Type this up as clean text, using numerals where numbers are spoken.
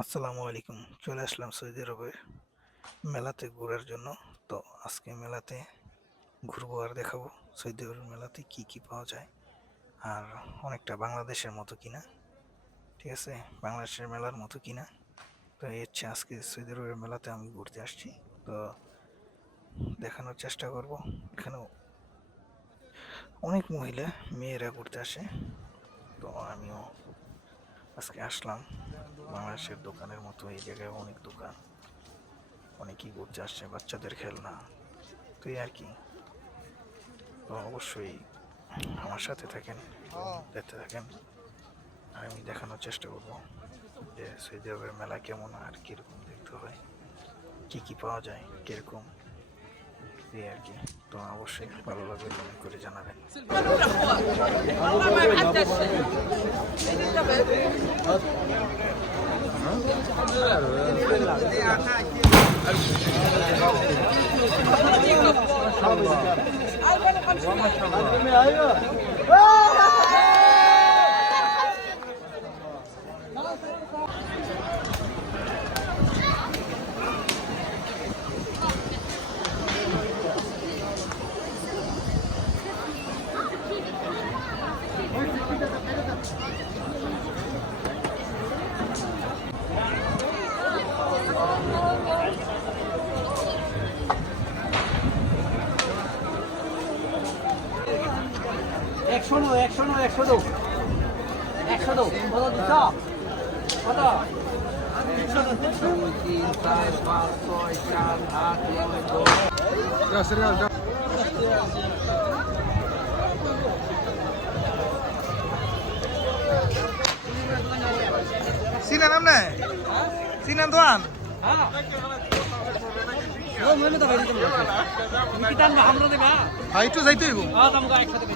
আসসালামু আলাইকুম। চলে আসলাম সৌদি আরবে মেলাতে ঘোরার জন্য। তো আজকে মেলাতে ঘুরবো আর দেখাবো সৌদি আরবের মেলাতে কি কি পাওয়া যায়। আর অনেকটা বাংলাদেশের মতো কিনা, ঠিক আছে, বাংলাদেশের মেলার মতো কিনা। তো এই হচ্ছে আজকে সৌদি আরবের মেলাতে আমি ঘুরতে আসছি। তো দেখানোর চেষ্টা করব। এখানেও অনেক মহিলা মেয়েরা ঘুরতে আসে। তো আমিও আজকে আসলাম। বাংলাদেশের দোকানের মতো এই জায়গায় অনেক দোকান, অনেকেই ঘুরতে আসছে, বাচ্চাদের খেলনা। তো এই আর কি। তো অবশ্যই আমার সাথে থাকেন, দেখতে থাকেন। আর আমি দেখানোর চেষ্টা করব যে সৌদি আরবের মেলা কেমন আর কিরকম দেখতে হয়, কি কি পাওয়া যায়, কিরকম, এই আর কি। তো অবশ্যই ভালো লাগবে, কমেন্ট করে জানাবেন। একশো নো একশো নো একশো দো একশো দো কত দিচ্ছ কত 2, 3, 4, 5, 6, 7, 8, 9, 10 চিনেন আপনি? চিনেন দোয়ান? একটু যাইতে হইব। একসাথে